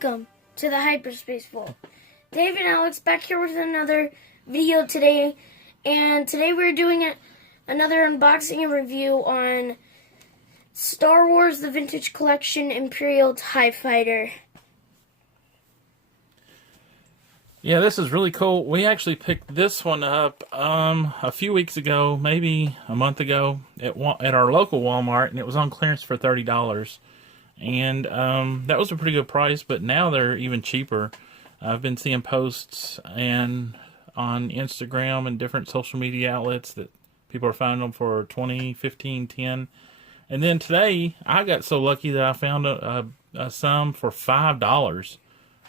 welcome to the Hyperspace Vault. Dave and Alex back here with another video today, and today we're doing another unboxing and review on Star Wars The Vintage Collection Imperial TIE Fighter. Yeah, this is really cool. We actually picked this one up a few weeks ago, maybe a month ago, at our local Walmart, and it was on clearance for $30. And that was a pretty good price, but now they're even cheaper. I've been seeing posts and on Instagram and different social media outlets that people are finding them for $20, $15, $10. And then today, I got so lucky that I found some for $5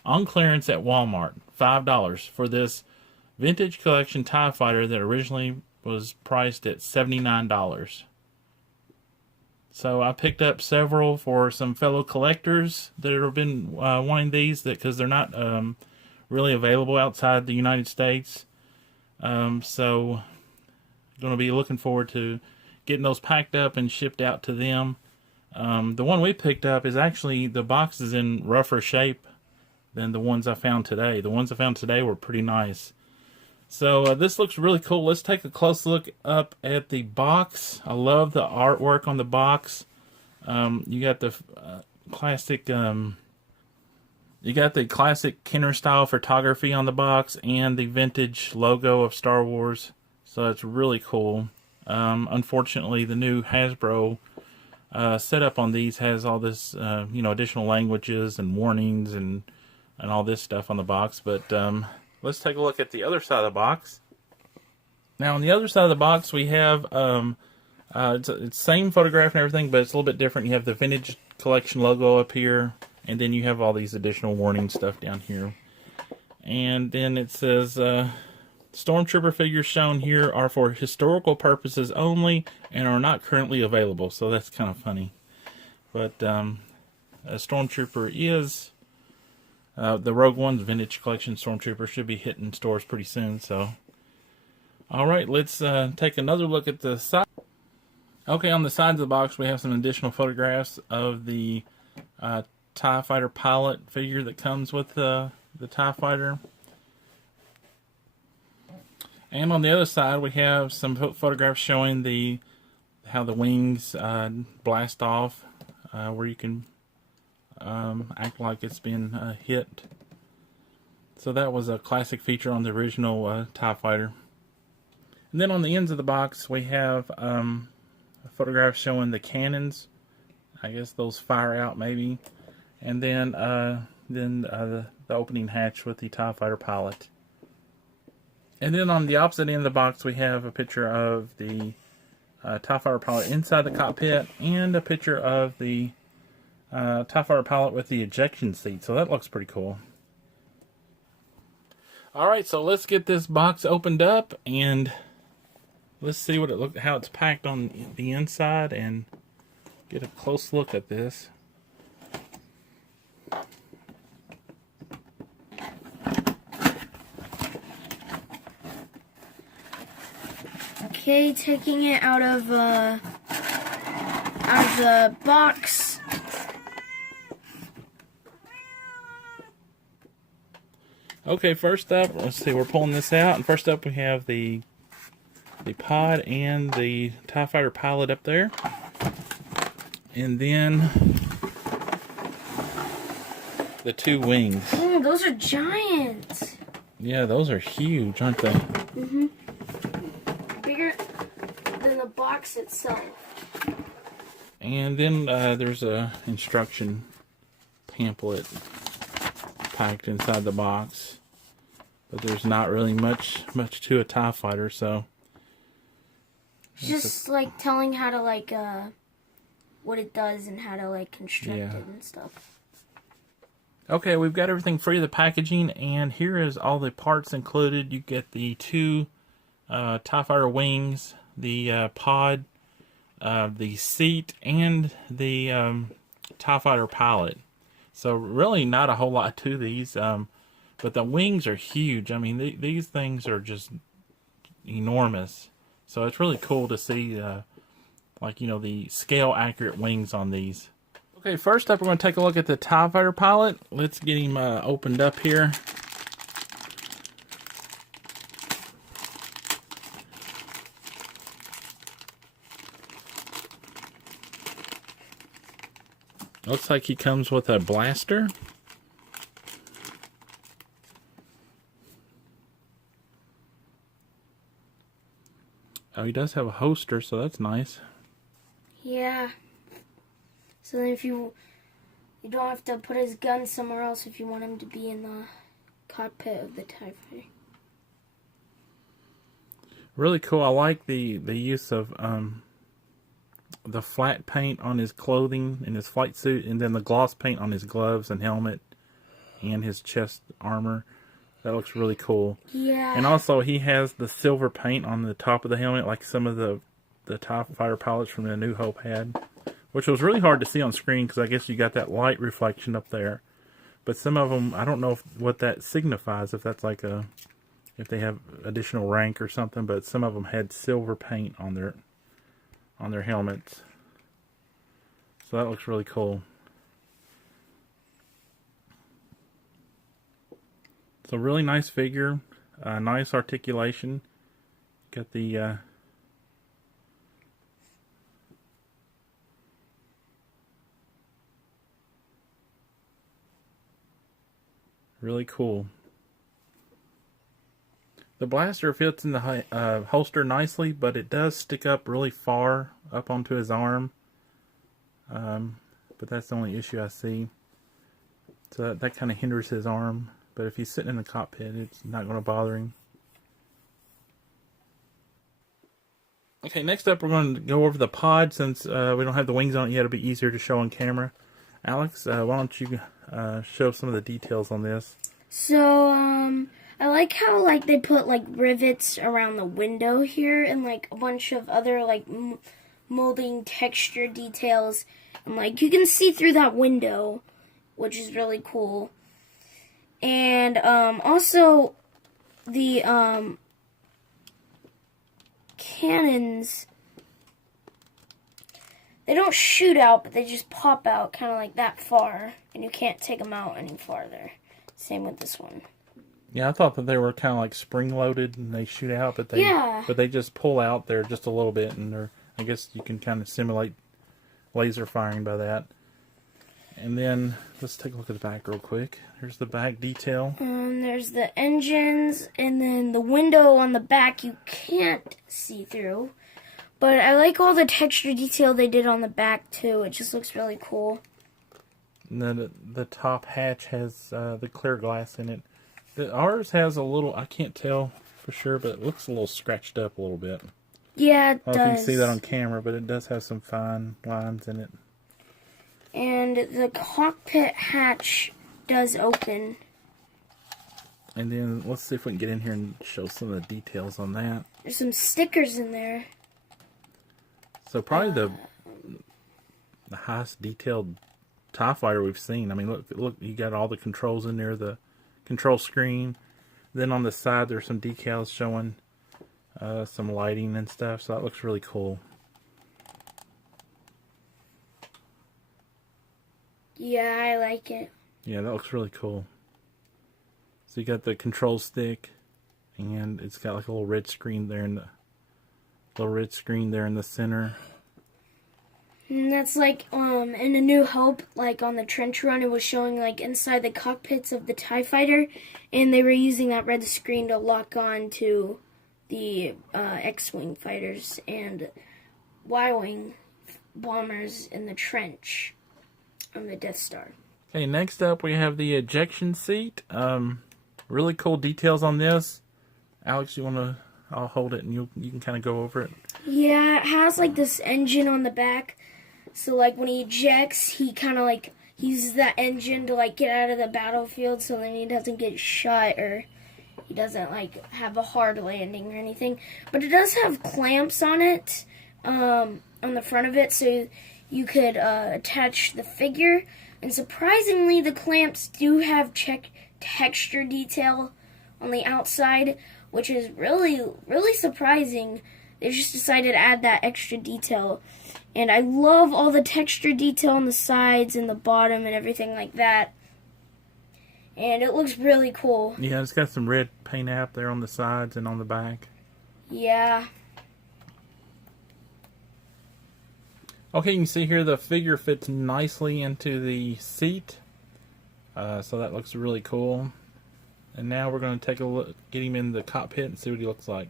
on clearance at Walmart. $5 for this vintage collection TIE Fighter that originally was priced at $79. So I picked up several for some fellow collectors that have been wanting these, because they're not really available outside the United States. So going to be looking forward to getting those packed up and shipped out to them. The one we picked up is actually, the box is in rougher shape than the ones I found today. The ones I found today were pretty nice. So this looks really cool. Let's take a close look up at the box. I love the artwork on the box. You got the classic Kenner style photography on the box and the vintage logo of Star Wars. So it's really cool. Unfortunately, the new Hasbro setup on these has all this additional languages and warnings and all this stuff on the box. But let's take a look at the other side of the box. Now, on the other side of the box, we have it's the same photograph and everything, but it's a little bit different. You have the vintage collection logo up here, and then you have all these additional warning stuff down here. And then it says, Stormtrooper figures shown here are for historical purposes only and are not currently available. So that's kind of funny. But a Stormtrooper is... the Rogue One's Vintage Collection Stormtrooper should be hitting stores pretty soon. So, alright, let's take another look at the side. Okay, on the sides of the box we have some additional photographs of the TIE Fighter pilot figure that comes with the TIE Fighter. And on the other side we have some photographs showing how the wings blast off, where you can act like it's been hit. So that was a classic feature on the original TIE Fighter. And then on the ends of the box we have a photograph showing the cannons. I guess those fire out maybe. And then the opening hatch with the TIE Fighter pilot. And then on the opposite end of the box we have a picture of the TIE Fighter pilot inside the cockpit and a picture of the TIE Fighter pilot with the ejection seat. So that looks pretty cool. Alright, so let's get this box opened up and let's see how it's packed on the inside and get a close look at this. Okay, taking it out of the box. Okay, first up, let's see, we're pulling this out, and first up we have the pod and the TIE Fighter pilot up there. And then the two wings. Oh, those are giant. Yeah, those are huge, aren't they? Mm-hmm. Bigger than the box itself. And then there's a instruction pamphlet packed inside the box, but there's not really much to a TIE Fighter, so just like telling how to what it does and how to construct it and stuff. Okay, we've got everything free of the packaging, and here is all the parts included. You get the two TIE Fighter wings, the pod, the seat, and the TIE Fighter pilot. So really not a whole lot to these, but the wings are huge. I mean, these things are just enormous. So it's really cool to see, the scale accurate wings on these. Okay, first up we're going to take a look at the TIE Fighter pilot. Let's get him opened up here. Looks like he comes with a blaster. Oh, he does have a holster, so that's nice. Yeah. So then if you don't have to put his gun somewhere else if you want him to be in the cockpit of the TIE Fighter. Really cool. I like the use of the flat paint on his clothing and his flight suit, and then the gloss paint on his gloves and helmet and his chest armor. That looks really cool. Yeah. And also he has the silver paint on the top of the helmet like some of the TIE Fighter pilots from the New Hope had, which was really hard to see on screen because I guess you got that light reflection up there. But some of them, I don't know what that signifies, if that's like if they have additional rank or something, but some of them had silver paint on their helmets. So that looks really cool. It's a really nice figure, nice articulation. Got the really cool. The blaster fits in the holster nicely, but it does stick up really far up onto his arm. But that's the only issue I see. So that kind of hinders his arm. But if he's sitting in the cockpit, it's not going to bother him. Okay, next up we're going to go over the pod. Since we don't have the wings on it yet, it'll be easier to show on camera. Alex, why don't you show some of the details on this? So, I like how, like, they put, like, rivets around the window here and, like, a bunch of other, like, molding texture details. And, like, you can see through that window, which is really cool. And, also, the, cannons, they don't shoot out, but they just pop out kind of like that far. And you can't take them out any farther. Same with this one. Yeah, I thought that they were kind of like spring-loaded and they shoot out, but they just pull out there just a little bit, and I guess you can kind of simulate laser firing by that. And then let's take a look at the back real quick. Here's the back detail. There's the engines, and then the window on the back you can't see through. But I like all the texture detail they did on the back too. It just looks really cool. And then the top hatch has the clear glass in it. Ours has a little, I can't tell for sure, but it looks a little scratched up a little bit. Yeah, it does. I don't know if you can see that on camera, but it does have some fine lines in it. And the cockpit hatch does open. And then let's see if we can get in here and show some of the details on that. There's some stickers in there. So probably the highest detailed TIE Fighter we've seen. I mean, look, you got all the controls in there, the control screen. Then on the side there's some decals showing some lighting and stuff. So that looks really cool. Yeah, I like it. Yeah, that looks really cool. So you got the control stick, and it's got like a little red screen there in the center. And that's like in A New Hope, like on the trench run, it was showing like inside the cockpits of the TIE Fighter, and they were using that red screen to lock on to the X-Wing fighters and Y-Wing bombers in the trench on the Death Star. Okay, next up we have the ejection seat. Really cool details on this. Alex, you want to? I'll hold it and you can kind of go over it. Yeah, it has like this engine on the back. So like when he ejects, he kind of like uses that engine to like get out of the battlefield, so then he doesn't get shot or he doesn't like have a hard landing or anything. But it does have clamps on it, on the front of it, so you could attach the figure. And surprisingly, the clamps do have texture detail on the outside, which is really, really surprising they just decided to add that extra detail. And I love all the texture detail on the sides and the bottom and everything like that. And it looks really cool. Yeah, it's got some red paint app there on the sides and on the back. Yeah. Okay, you can see here the figure fits nicely into the seat. So that looks really cool. And now we're going to take a look, get him in the cockpit and see what he looks like.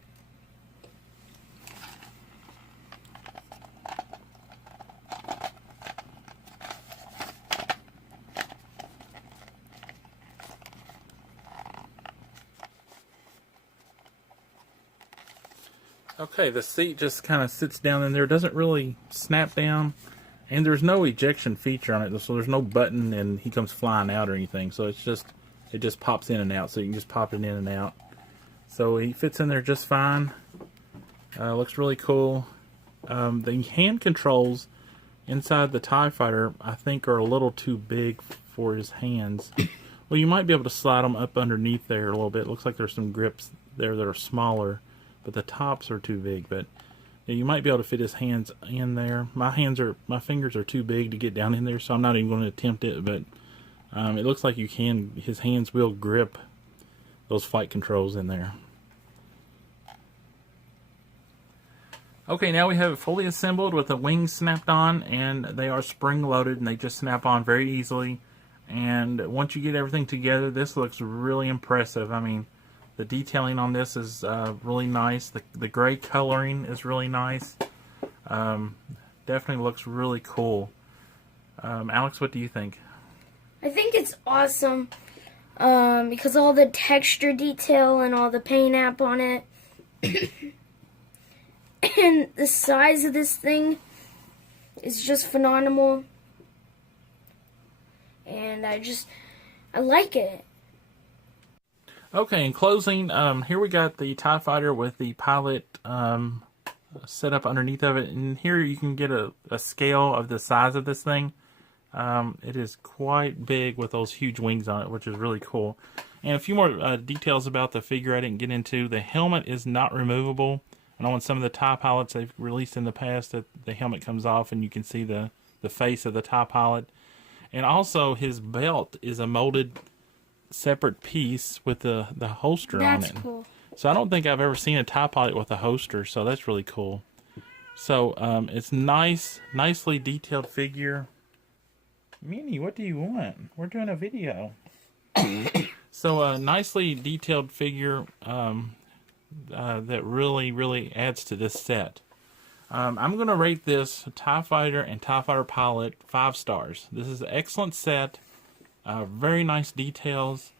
Okay, the seat just kind of sits down in there. It doesn't really snap down. And there's no ejection feature on it, so there's no button and he comes flying out or anything. So it's just, it just pops in and out, so you can just pop it in and out. So he fits in there just fine. Looks really cool. The hand controls inside the TIE Fighter, I think, are a little too big for his hands. Well, you might be able to slide them up underneath there a little bit. It looks like there's some grips there that are smaller, but the tops are too big. But yeah, you might be able to fit his hands in there. My fingers are too big to get down in there, so I'm not even going to attempt it. But it looks like you can. His hands will grip those flight controls in there. Okay, now we have it fully assembled with the wings snapped on, and they are spring loaded, and they just snap on very easily. And once you get everything together, this looks really impressive. I mean, the detailing on this is really nice. The gray coloring is really nice. Definitely looks really cool. Alex, what do you think? I think it's awesome because all the texture detail and all the paint app on it. And the size of this thing is just phenomenal. And I like it. Okay, in closing, here we got the TIE Fighter with the pilot set up underneath of it. And here you can get a scale of the size of this thing. It is quite big with those huge wings on it, which is really cool. And a few more details about the figure I didn't get into. The helmet is not removable. I know on some of the TIE pilots they've released in the past that the helmet comes off and you can see the face of the TIE pilot. And also his belt is a molded separate piece with the holster on it. That's cool. So I don't think I've ever seen a TIE pilot with a holster, so that's really cool. So it's nicely detailed figure. Minnie, what do you want? We're doing a video. So a nicely detailed figure that really adds to this set. I'm going to rate this TIE Fighter and TIE Fighter Pilot 5 stars. This is an excellent set. Very nice details.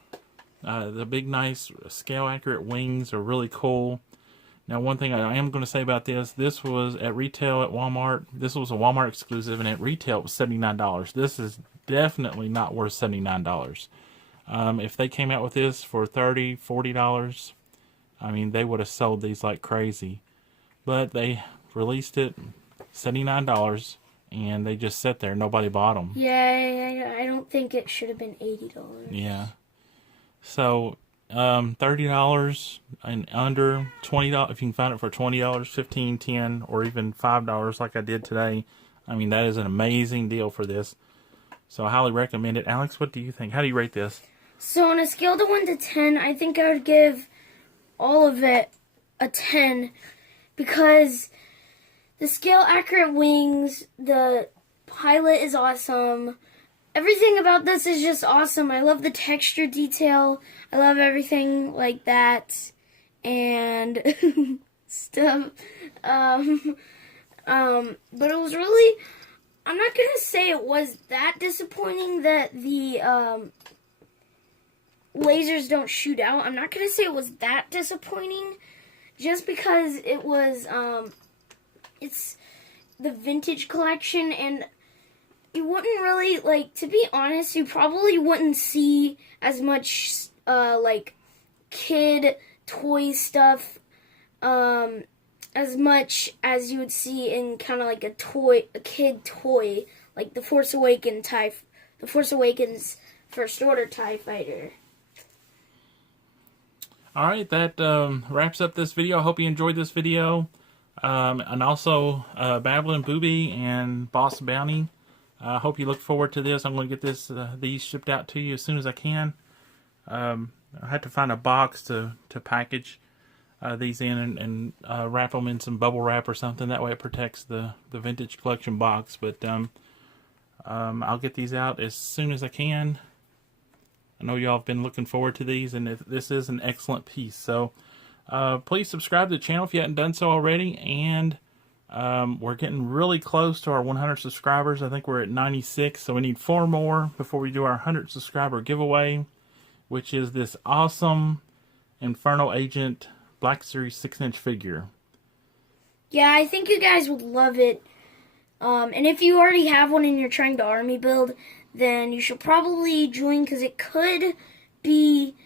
The big nice scale accurate wings are really cool. Now one thing I am going to say about this was at retail at Walmart. This was a Walmart exclusive, and at retail it was $79. This is definitely not worth $79. If they came out with this for $30, $40, I mean, they would have sold these like crazy. But they released it $79, and they just sat there. Nobody bought them. Yeah, I don't think it should have been $80. Yeah. So, $30 and under, $20. If you can find it for $20, $15, $10, or even $5 like I did today, I mean, that is an amazing deal for this. So I highly recommend it. Alex, what do you think? How do you rate this? So on a scale to 1 to 10, I think I would give all of it a 10 because the scale accurate wings, the pilot is awesome. Everything about this is just awesome. I love the texture detail. I love everything like that and stuff. But it was really, I'm not going to say it was that disappointing that the lasers don't shoot out. I'm not going to say it was that disappointing just because it was, it's the vintage collection, and you wouldn't really, like, to be honest, you probably wouldn't see as much, like, kid toy stuff, as much as you would see in kind of like a kid toy, like the Force Awakens First Order TIE Fighter. Alright, that wraps up this video. I hope you enjoyed this video. And also Babylon Booby and Boss Bounty. I hope you look forward to this. I'm going to get these shipped out to you as soon as I can. I had to find a box to package these in and wrap them in some bubble wrap or something. That way it protects the vintage collection box. But I'll get these out as soon as I can. I know y'all have been looking forward to these, and this is an excellent piece. So please subscribe to the channel if you haven't done so already. And we're getting really close to our 100 subscribers. I think we're at 96, so we need 4 more before we do our 100 subscriber giveaway, which is this awesome Inferno Agent Black Series 6-inch figure. Yeah, I think you guys would love it. And if you already have one and you're trying to army build, then you should probably join, because it could be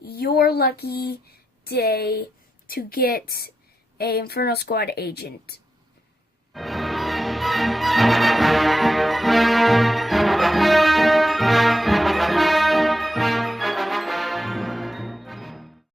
your lucky day to get a Inferno Squad agent.